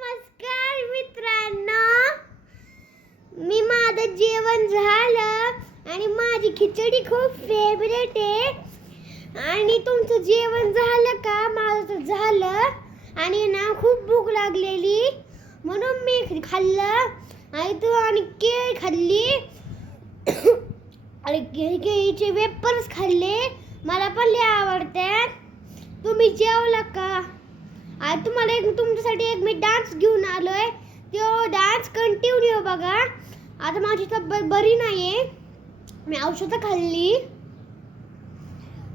नमस्कार मित्रांनो. मी माझं जेवण झालं आणि माझी खिचडी खूप फेवरेट आहे. आणि तुमचं जेवण झालं का? माझं तर झालं. आणि ना खूप भूक लागलेली. म्हणून मी खाल्लं. आणि तू आणि केळी खाल्ली. आणि केळी केळीचे वेपर्स खाल्ले. मला पण लय आवडतात तुम्ही जेवला का? आज तुम्हाला एक तुमच्यासाठी एक मी डान्स घेऊन आलोय. तो डान्स कंटिन्यू बघा. आता माझी तब्येत बरी नाही आहे मी औषधं खाल्ली.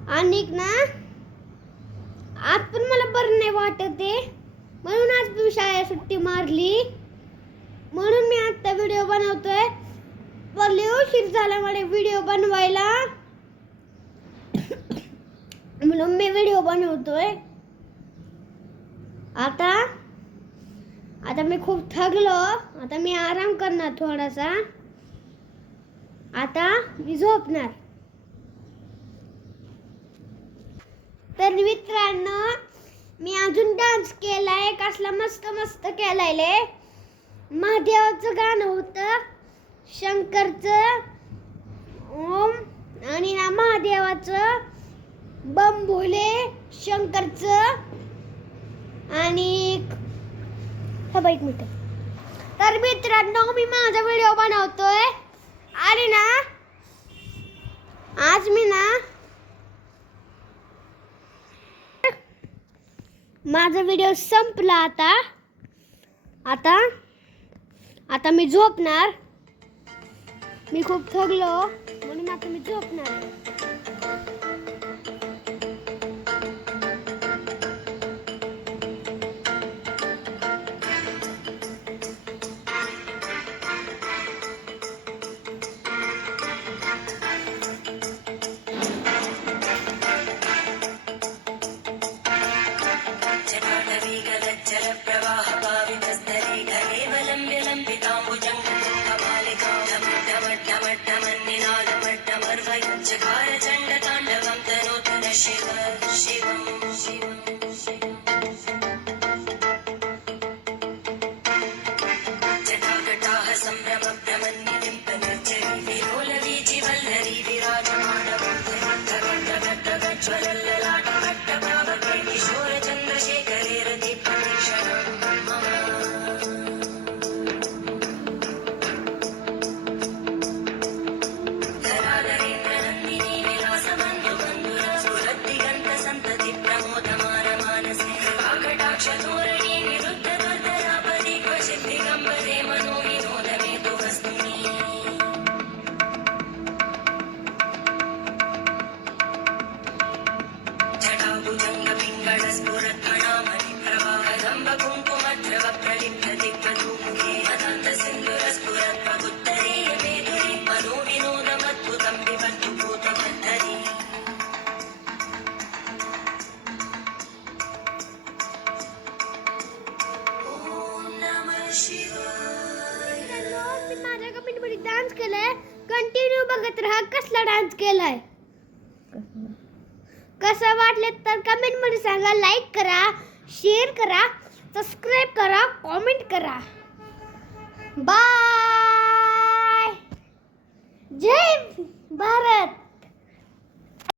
आणि ना आज पण मला बरं नाही वाटत आहे. म्हणून आज मी शाळेत सुट्टी मारली. म्हणून मी आता व्हिडिओ बनवतोय. पण उशीर झाला मला व्हिडिओ बनवायला. म्हणून मी व्हिडिओ बनवतोय. आता आता मी खूप थकलो. आता मी आराम करणार थोडासा. आता मी झोपणार. तर मित्रांनो मी अजून डान्स केलाय. कसला मस्त मस्त केलाय महादेवाचं गाणं होतं. शंकरचं ओम आणि ना महादेवाचं. बंबोले शंकरचं. आणि थांबा एक मिनटं. तर मित्रांनो मी माझा व्हिडिओ बनवतोय. आणि ना आज मी ना माझा व्हिडिओ संपला आता. आता आता मी झोपणार. मी खूप थकलो म्हणून आता मी झोपणार चकारचण्डताण्डवं तनोतु न शिव शिवं शिवं जटाकटाः सम्भ्रमभ्रमन्निलिम्पनिर्जरी विलोलवीचिवल्लरी विराजमानवज्वलल्ललाटभट्टभावके किशोरचन्द्रशेखरे रतिप्रतीक्षणं ಜಟಾಭುಜಂಗ ಪಿಂಗಡ ಸ್ಫುರತ್ಮಣಾಮಣಿ ಪ್ರವಾಹ ದಂಬ ಕುಂಕುಮ ದ್ರವ ಪ್ರಲಿಪ್ತತೆ माझ्या कमेंटमध्ये डान्स केलाय. कंटिन्यू बघत राहा कसला डान्स केलाय. कसं वाटले तर कमेंटमध्ये सांगा लाईक करा शेअर करा सबस्क्राईब करा कॉमेंट करा. बाय